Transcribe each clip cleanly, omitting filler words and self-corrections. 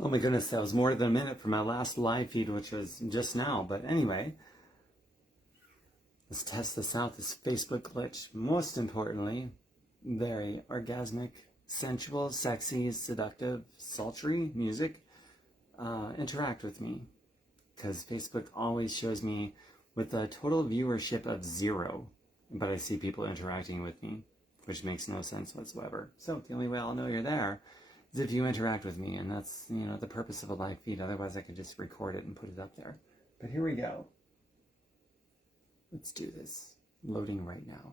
Oh my goodness, that was more than a minute for my last live feed, which was just now. But anyway, let's test this out, this Facebook glitch. Most importantly, very orgasmic, sensual, sexy, seductive, sultry music. Interact with me, because Facebook always shows me with a total viewership of 0, but I see people interacting with me, which makes no sense whatsoever. So the only way I'll know you're there is if you interact with me, and that's, the purpose of a live feed. Otherwise I could just record it and put it up there. But here we go. Let's do this. Loading right now.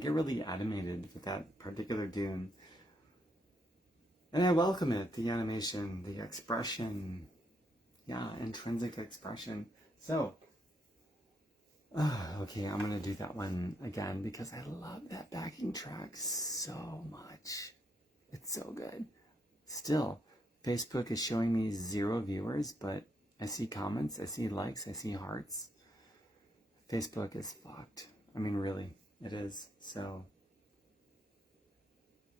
get really animated with that particular Dune. And I welcome it, the animation, the expression, intrinsic expression. So, okay, I'm going to do that one again because I love that backing track so much. It's so good. Still, Facebook is showing me 0 viewers, but I see comments, I see likes, I see hearts. Facebook is fucked. I mean, really, it is. So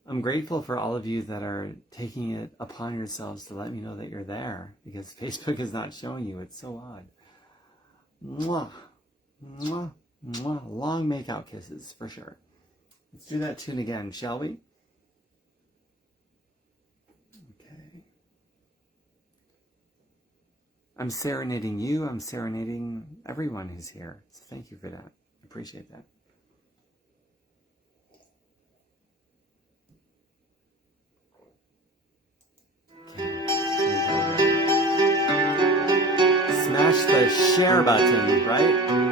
I'm grateful for all of you that are taking it upon yourselves to let me know that you're there, because Facebook is not showing you. It's so odd. Mwah, mwah, mwah. Long make-out kisses, for sure. Let's do that tune again, shall we? Okay. I'm serenading you. I'm serenading everyone who's here. So thank you for that. I appreciate that. Smash the share button, right?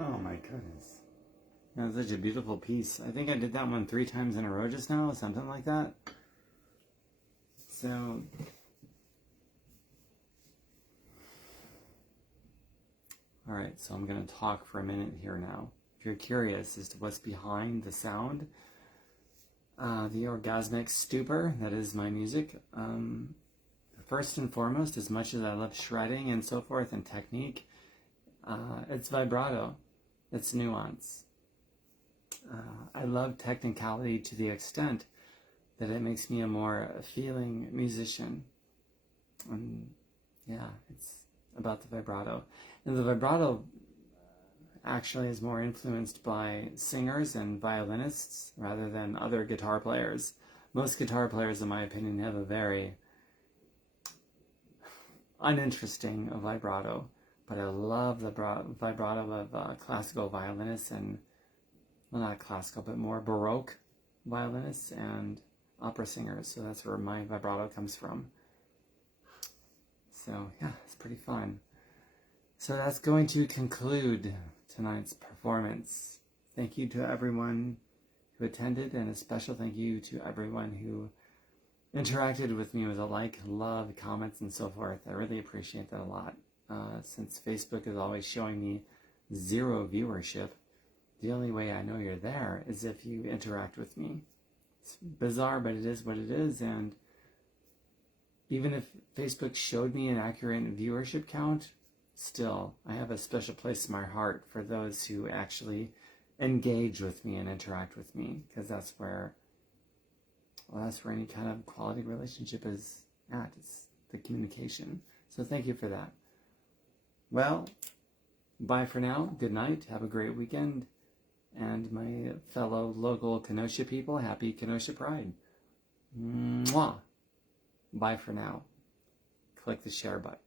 Oh my goodness. That was such a beautiful piece. I think I did that one 3 times in a row just now, something like that. So, alright, so I'm going to talk for a minute here now. If you're curious as to what's behind the sound, the orgasmic stupor, that is my music. First and foremost, as much as I love shredding and so forth and technique, it's vibrato, it's nuance. I love technicality to the extent that it makes me a more feeling musician. And yeah, it's about the vibrato. And the vibrato actually is more influenced by singers and violinists rather than other guitar players. Most guitar players, in my opinion, have a very uninteresting vibrato, but I love the vibrato of classical violinists and, well, not classical, but more Baroque violinists and opera singers. So that's where my vibrato comes from. So yeah, it's pretty fun. So that's going to conclude tonight's performance. Thank you to everyone who attended, and a special thank you to everyone who interacted with me with a like, love, comments, and so forth. I really appreciate that a lot. Since Facebook is always showing me 0 viewership, the only way I know you're there is if you interact with me. It's bizarre, but it is what it is, and even if Facebook showed me an accurate viewership count, still, I have a special place in my heart for those who actually engage with me and interact with me, because that's where any kind of quality relationship is at. It's the communication. So thank you for that. Well, bye for now. Good night. Have a great weekend. And my fellow local Kenosha people, happy Kenosha Pride. Mwah. Bye for now. Click the share button.